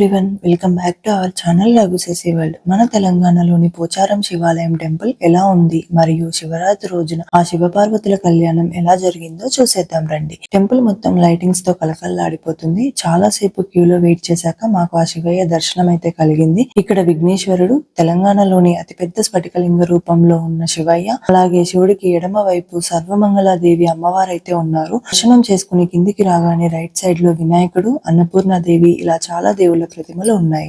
Everyone, welcome back to our channel Raghu Sashi world. మన తెలంగాణలోని పోచారం శివాలయం టెంపుల్ ఎలా ఉంది మరియు శివరాత్రి రోజున ఆ శివపార్వతుల కళ్యాణం ఎలా జరిగిందో చూసేద్దాం రండి. టెంపుల్ మొత్తం లైటింగ్స్ తో కలకల్లాడిపోతుంది. చాలా సేపు క్యూలో వెయిట్ చేశాక మాకు ఆ శివయ్య దర్శనం అయితే కలిగింది. ఇక్కడ విఘ్నేశ్వరుడు, తెలంగాణలోని అతిపెద్ద స్ఫటికలింగ రూపంలో ఉన్న శివయ్య, అలాగే శివుడికి ఎడమ వైపు సర్వమంగళాదేవి అమ్మవారైతే ఉన్నారు. దర్శనం చేసుకుని కిందికి రాగానే రైట్ సైడ్ లో వినాయకుడు, అన్నపూర్ణాదేవి ఇలా చాలా దేవుళ్ళ ప్రతిమలు ఉన్నాయి.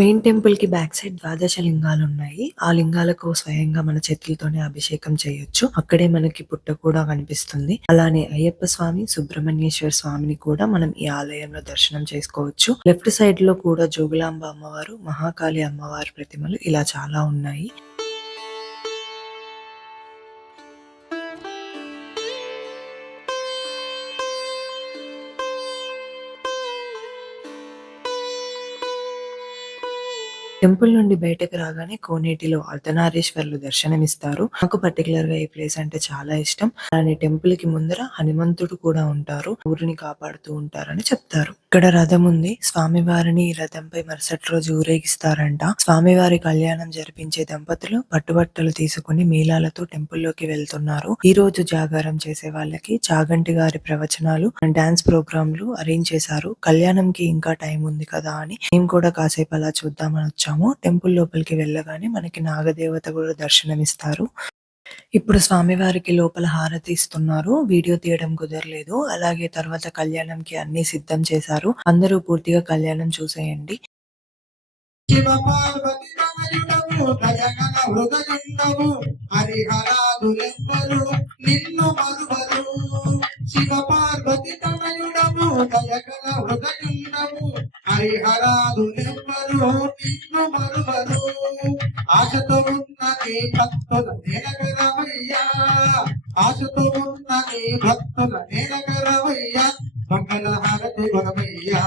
మెయిన్ టెంపుల్ కి బ్యాక్ సైడ్ ద్వాదశ లింగాలు ఉన్నాయి. ఆ లింగాలకు స్వయంగా మన చేతులతోనే అభిషేకం చేయొచ్చు. అక్కడే మనకి పుట్ట కూడా కనిపిస్తుంది. అలానే అయ్యప్ప స్వామి, సుబ్రహ్మణ్యేశ్వర స్వామిని కూడా మనం ఈ ఆలయంలో దర్శనం చేసుకోవచ్చు. లెఫ్ట్ సైడ్ లో కూడా జోగులాంబ అమ్మవారు, మహాకాళి అమ్మవారి ప్రతిమలు ఇలా చాలా ఉన్నాయి. టెంపుల్ నుండి బయటకు రాగానే కోనేటిలో అర్ధనారీశ్వరులు దర్శనమిస్తారు. నాకు పర్టికులర్ గా ఈ ప్లేస్ అంటే చాలా ఇష్టం. అలానే టెంపుల్ కి ముందర హనుమంతుడు కూడా ఉంటారు. ఊరిని కాపాడుతూ ఉంటారని చెప్తారు. ఇక్కడ రథం ఉంది. స్వామివారిని ఈ రథంపై మరుసటి రోజు ఊరేగిస్తారంట. స్వామివారి కళ్యాణం జరిపించే దంపతులు పట్టుబట్టలు తీసుకుని మేళాలతో టెంపుల్లోకి వెళ్తున్నారు. ఈ రోజు జాగారం చేసే వాళ్ళకి చాగంటి గారి ప్రవచనాలు, డాన్స్ ప్రోగ్రాంలు అరేంజ్ చేశారు. కళ్యాణంకి ఇంకా టైం ఉంది కదా అని మేము కూడా కాసేపు అలా చూద్దామని వచ్చాము. టెంపుల్ లోపలికి వెళ్ళగానే మనకి నాగదేవత కూడా దర్శనమిస్తారు. ఇప్పుడు స్వామివారికి లోపల హారతి ఇస్తున్నారు. వీడియో తీయడం కుదరలేదు. అలాగే తర్వాత కళ్యాణంకి అన్ని సిద్ధం చేశారు. అందరూ పూర్తిగా కళ్యాణం చూసేయండి. ఆశతో ఉన్నది భక్తుల నేలకరవయ్యా, ఆశతో ఉన్నది భక్తుల నేలకరవయ్యా, మంగళ హారతి గుణమయ్యా.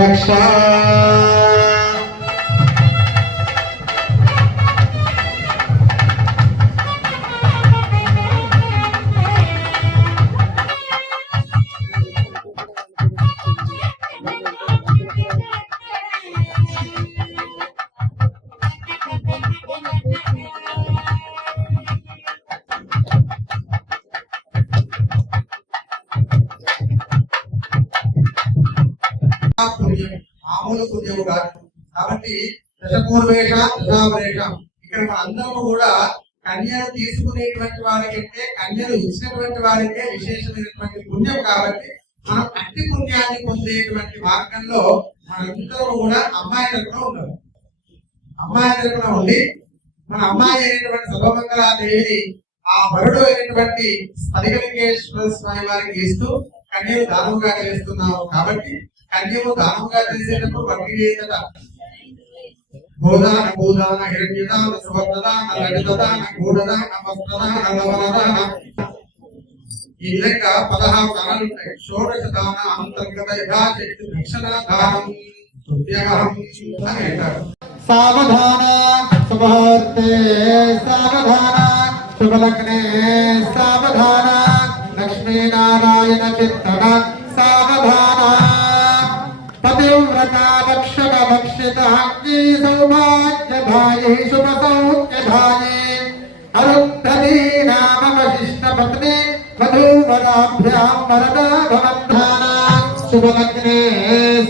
రక్ష మామూలు పుణ్యము కాదు. కాబట్టి దశపూర్వేష దశావరేష ఇక్కడ అందరూ కూడా కన్యను తీసుకునేటువంటి వారికంటే కన్యను ఇచ్చినటువంటి వారికే విశేషమైనటువంటి పుణ్యం. కాబట్టి మనం అట్టి పుణ్యాన్ని పొందేటువంటి మార్గంలో మనందరూ కూడా అమ్మాయి తరపున ఉన్నారు. అమ్మాయి తరపున ఉండి మన అమ్మాయి అయినటువంటి సర్వమంగళాదేవిని ఆ వరుడు అయినటువంటి స్ఫటికలింగేశ్వర స్వామి వారికి ఇస్తూ కన్యను దానముగా చేస్తున్నాము. కాబట్టి కన్యము దానముగా చేసేటప్పుడు వర్గీయత గోదాన గోదాన హిరణ్యదాన సువర్ణదాన లలితదాన గూఢదాన వస్త్రదాన లవణదాన ఈ విధంగా 16 దానాలు ఉంటాయి. షోడశ దాన అంతర్గత యథాశక్తి దక్షిణాదానం తుభ్యమహం అని అంటారు. సావధాన శుభహస్తే సావధాన శుభలగ్నే సావధాన లక్ష్మీనారాయణ చిత్తన సావధాన పతివ్రత భక్షక భక్షితాంగీ సౌభాగ్యధాయీ శుభసౌఖ్యధాయీ అరుంధతీ నామ వశిష్ఠ పత్ని వధూవరాభ్యాం వరదా భవంధాన శుభలగ్నే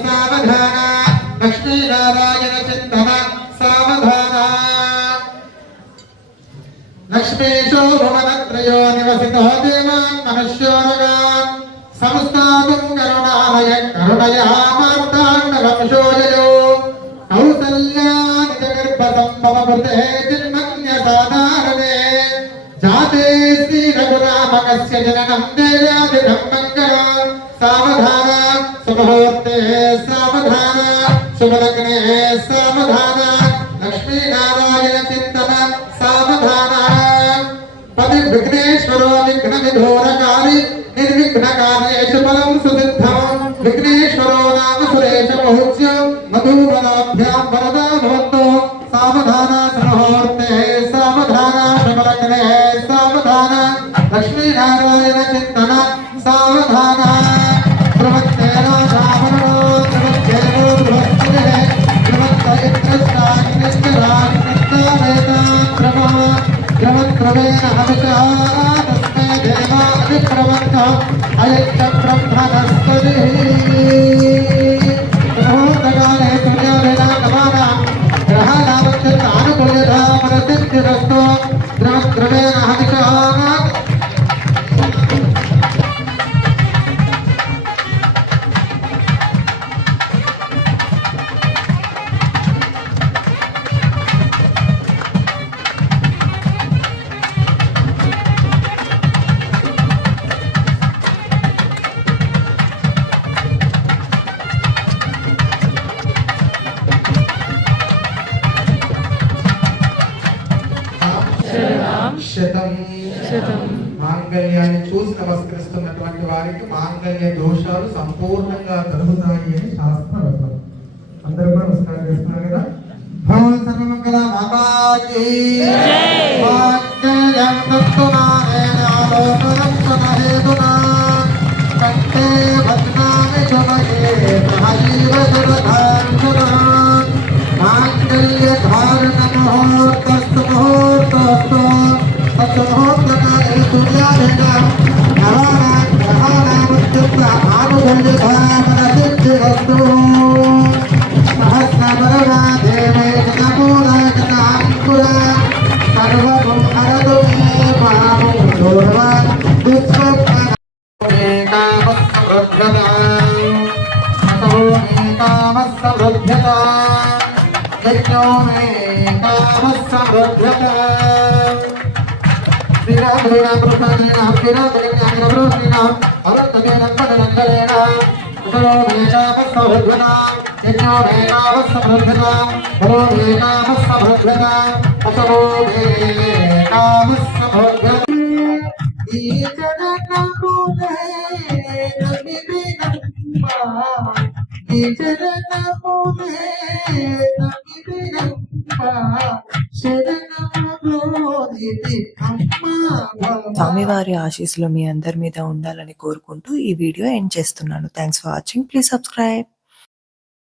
సావధాన లక్ష్మీనారాయణ చింతన సావధాన లక్ష్మీశో భువనత్రయో నివసితో దేవాన్ మనుష్యోరగాన్ సంస్థాతుం కరుణాలయ కరుణయా మార్తాండవంశోజయో కౌసల్యాని జగర్భసంభవృతే జన్మన్యసాధారణే జాతే శ్రీ రఘురామకస్య జననం దేయాదినం మంగళ సావధాన శుభహోర్తే సావధాన శుభలగ్నే సమలగ్నే సావధాన లక్ష్మీ నారాయణ చింతన సావధాన పది విఘ్నేశ్వరో విఘ్న విధూరకారి నిర్విఘ్నకార్యేషు ఫలం సుసిద్ధం విఘ్నేశ్వరో నామ సురేశ బహుజ్య మధుబలాభ్యాం వరదా భవంతు సావధాన ముహూర్తే సావధాన సమలగ్నే సావధాన లక్ష్మీ నారాయణ చింతన సావధాన ప్రవక్తేన రావణో ప్రవక్తేనో బృహస్పతిః ప్రవక్త ఇంద్రస్తాగ్నిశ్చరాగ్నిశ్చావేద బ్రహ్మ బ్రహ్మత్రవేణ హవిషా తస్మై దేవా అధిప్రవక్త అయచ్చ బ్రహ్మణస్పతిః ముహూర్తకాలే సూర్యోదయాగమాన గ్రహానామత్యుతానుకూల్యతా మనసిద్ధిరస్తు బ్రహ్మత్రవేణ హవిషా శతం మాంగళ్యాన్ని చూసి నమస్కరిస్తున్నటువంటి వారికి మాంగళ్య దోషాలు సంపూర్ణంగా తొలగుతాయి అని శాస్త్రం. అందరూ కూడా నమస్కారం చేస్తున్నారు కదా. భవ సర్వమంగళ మాతాకి మాంగళ్యం తత్తునానేన ఆలోకరక్షణ హేతునా కంటే భద్రామి శుభగే సహజీవ శరధాంశనా మాంగళ్య ధారణ ముహూర్తస్తు ముహూర్తస్తు తత్ముహూర్తకాలే సూర్యోదయ గ్రహానామత్యుక్త ఆనుకూల్యతా మనసిద్ధిరస్తు సహస్రవరదా దేవే జనమూలకటాంకుర సర్వగుం హరతు మే పాము దూర్వ దుస్వప్నే కామస్సమృద్ధతా కామస్సమృద్ధతా యజ్ఞో మే కామస్సమృద్ధతా శ్రీరామేణ పురుషానేన శ్రీరామేణ అనంతేన పదనందరేణ కుశలో మే కామస్సమృద్ధతా యజ్ఞో మే కామస్సమృద్ధతా కుశలో మే కామస్సమృద్ధతా కుశలో మే కామస్సమృద్ధతా ఈ జననమునే నమిదినంప ఈ జననమునే నమిదినంప శరణమగోదితి అమ్మా స్వామివారి ఆశీస్సులు మీ అందరి మీద ఉండాలని కోరుకుంటూ ఈ వీడియో ఎండ్ చేస్తున్నాను. Thanks for watching. Please subscribe.